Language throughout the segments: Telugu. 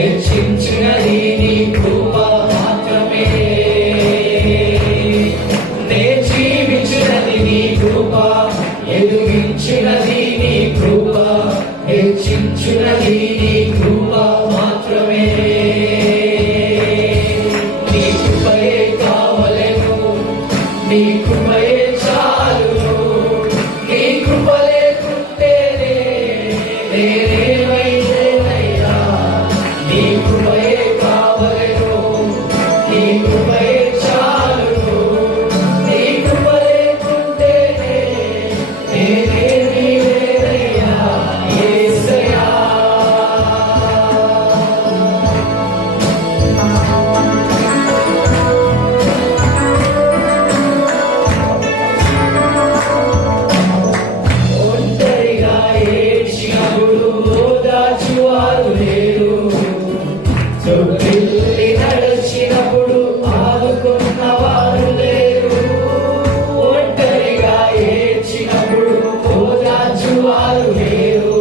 హెచ్చించినది నీ కృప మాత్రమే. నే జీవించినది నీ కృప, ఎదుగించినది నీ కృప, హెచ్చించినది నీ కృప మాత్రమే. నీ కృపయే కావలెను, నీ కృపయే చాలును. నీ కృప లేకుంటేనే నేనేమైతేనయ్యా. నీ కృపయే కావలెను, నీ కృపయే చాలును. నీ కృప లేకుంటేనే నేనేమీ లేనయ్యా యేసయ్యా. ఒంటరిగా ఏడ్చినప్పుడు ఓదార్చువారు లేరు, చొప్పిల్లి నడిచినప్పుడు ఆదుకున్నవారు లేరు. ఒంటరిగా ఏడ్చినప్పుడు ఓదార్చువారు లేరు,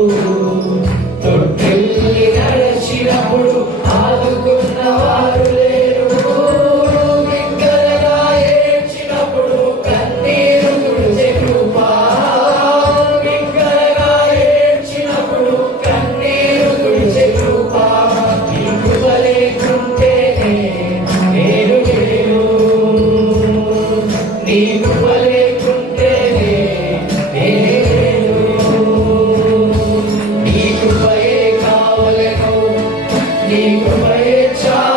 చొప్పిల్లి నడిచినప్పుడు ఆదుకున్నవారు లేరు. బిగ్గరగా ఏడ్చినప్పుడు కన్నీరు తుడిచే కృప, బిగ్గరగా ఏడ్చినప్పుడు కన్నీరు తుడిచే కృప. నీ కృప లేకుంటేనే నేను లేను, నీ కృప లేకుంటేనే నేను. నీ కృపయే కావలెను, నీ కృపయే చాలు.